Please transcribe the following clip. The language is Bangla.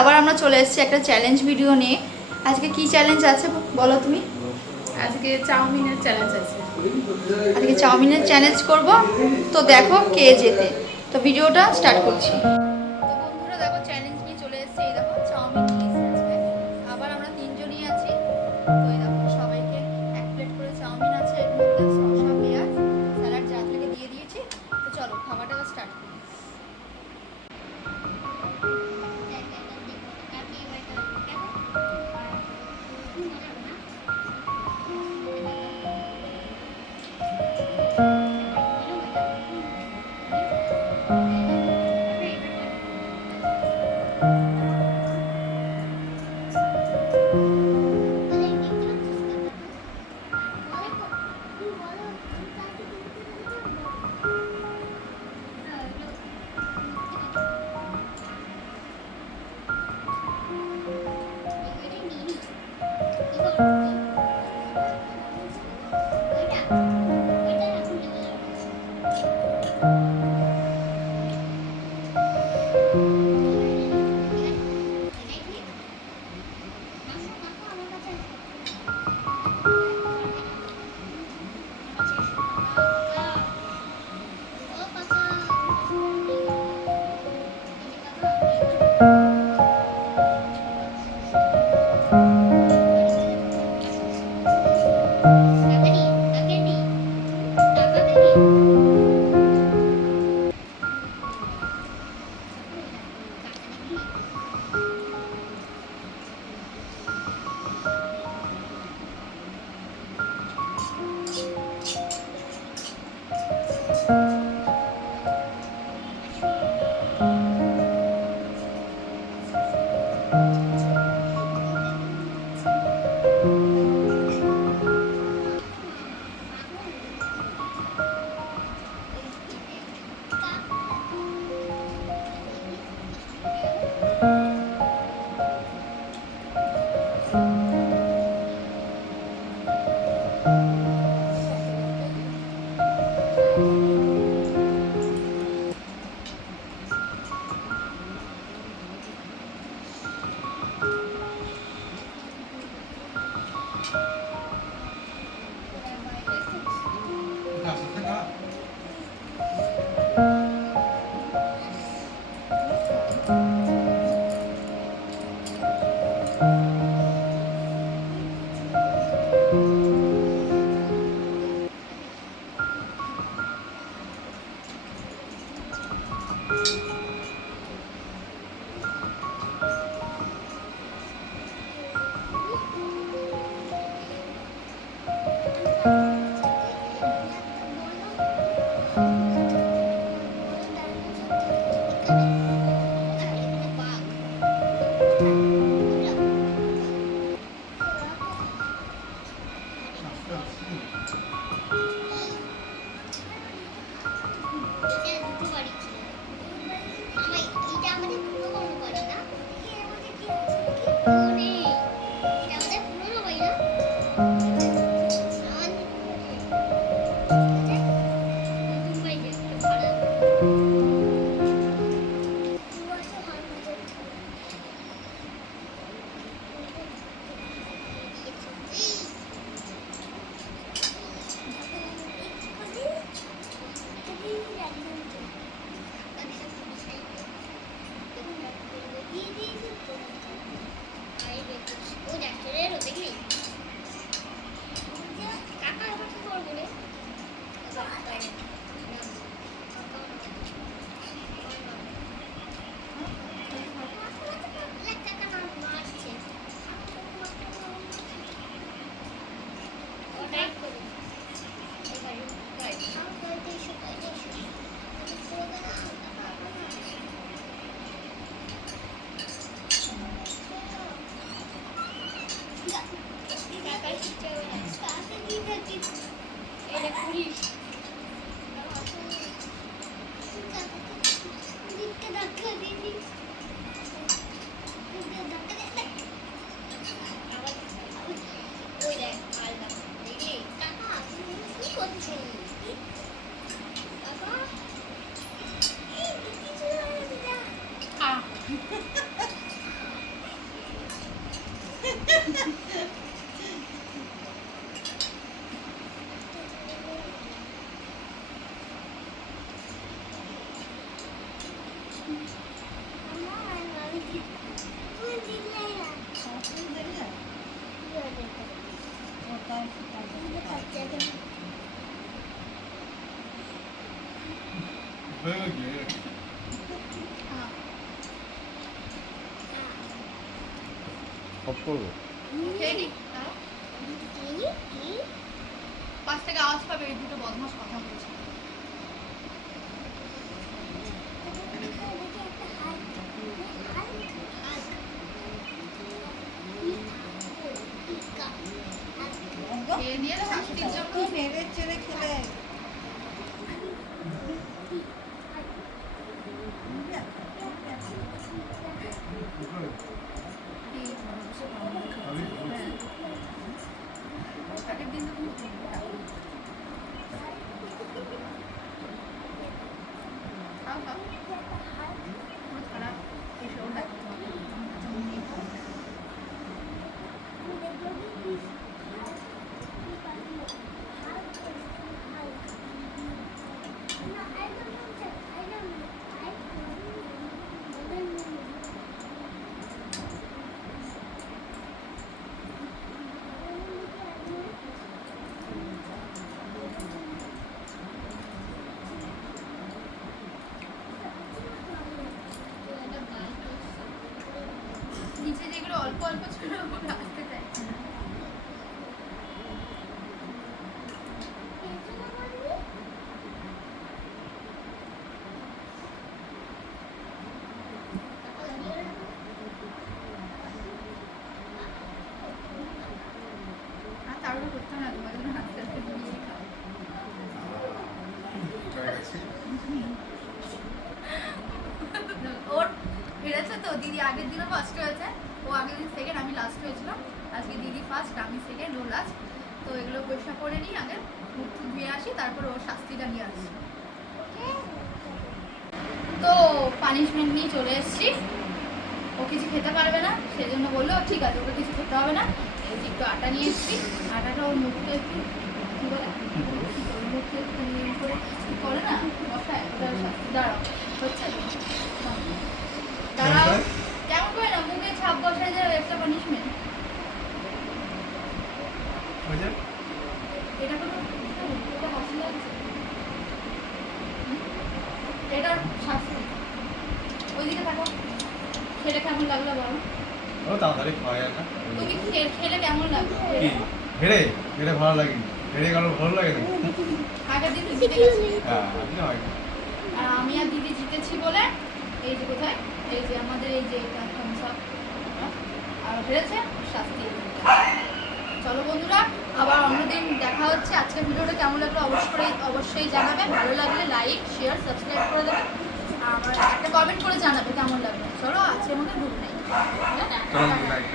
আবার আমরা চলে এসেছি একটা চ্যালেঞ্জ ভিডিও নিয়ে। আজকে কি চ্যালেঞ্জ আছে বলো তুমি? আজকে চাউমিনের চ্যালেঞ্জ আছে। আজকে চাউমিনের চ্যালেঞ্জ করব, তো দেখো কে জেতে। তো ভিডিওটা স্টার্ট করছি। তো বন্ধুরা দেখো চ্যালেঞ্জ নিয়ে চলে এসেছি। এই দেখো চাউমিন নিয়ে এসেছি আজকে। আবার আমরা তিনজনই আছি। তো এই দেখো সবাইকে এক প্লেট করে চাউমিন আছে, এর মধ্যে শসা পেঁয়াজ স্যালাড যা থাকে দিয়ে দিয়েছি। তো চলো খাবারটা স্টার্ট করি। অফ করবো। খেয়ে নি, দাঁড়াও। পাশ থেকে আওয়াজ পাবে, এই দুটো বদমাস কথা বলছে। খেয়ে নিয়ে শাস্তির জন্য নেড়ে চেড়ে খেলে আগের দিন তো তুমি খাও খাও, পুরো খারাপ এসেও দেখো। নিচে যেগুলো অল্প অল্প ছিল ওগুলো আসতে চাইছে না। আর তাড়াহুড়ো করতে হবে না, তোমার জন্য আস্তে আস্তে ঘুমিয়ে খাও। ওর ফিরেছে তো, দিদি আগের দিনও ফার্স্ট হয়েছে, ও আগের দিন সেকেন্ড, আমি লাস্ট হয়েছিলাম। আজকে দিদি ফার্স্ট, আমি সেকেন্ড, ও লাস্ট। তো এগুলো পরিষ্কার করে নিই আগে, মুখ টুক ধুয়ে আসি, তারপর ওর শাস্তিটা নিয়ে আসি। তো পানিশমেন্ট নিয়ে চলে এসেছি। ও কিছু খেতে পারবে না, সেজন্য বললো ঠিক আছে ওকে কিছু খেতে হবে না। এই যে একটু আটা নিয়ে এসেছি, আটাটা ওর মুখটা একটু কী বলে, ওর মুখটা একটু নিয়ে করে কী করে না বসায়, ওটা শাস্তি। দাঁড়াও, হচ্ছে দাঁড়াও, কেমন করে না মুখে ছাপ বসায় যায় একটা পানিশমেন্ট। এটা কোনো এটা হাসি লাগছে, এটা শাস্তি। ওইদিকে থাকো, খেলে কেমন লাগলো বলো? ও তাড়াতাড়ি খাওয়া যায় না। তুমি খেলে কেমন লাগলো? কি হেড়ে হেড়ে ভালো লাগে, হেড়ে গেল ভালো লাগে না। আগের দিন জিতে গেছি, হ্যাঁ আপনি হয় না। আর আমি আর দিদি জিতেছি বলে এই যে কোথায়, এই যে আমাদের এই যে এটা থামস আপ, আর হেরেছে শাস্তি। চলো বন্ধুরা, আবার অন্যদিন দেখা হচ্ছে। আজকের ভিডিওটা কেমন লাগলো অবশ্যই জানাবে। ভালো লাগলে লাইক শেয়ার সাবস্ক্রাইব করে দেবে, আমার একটা কমেন্ট করে জানাবে কেমন লাগলো। চলো আজকের মতো গুড নাইট। চলো লাইক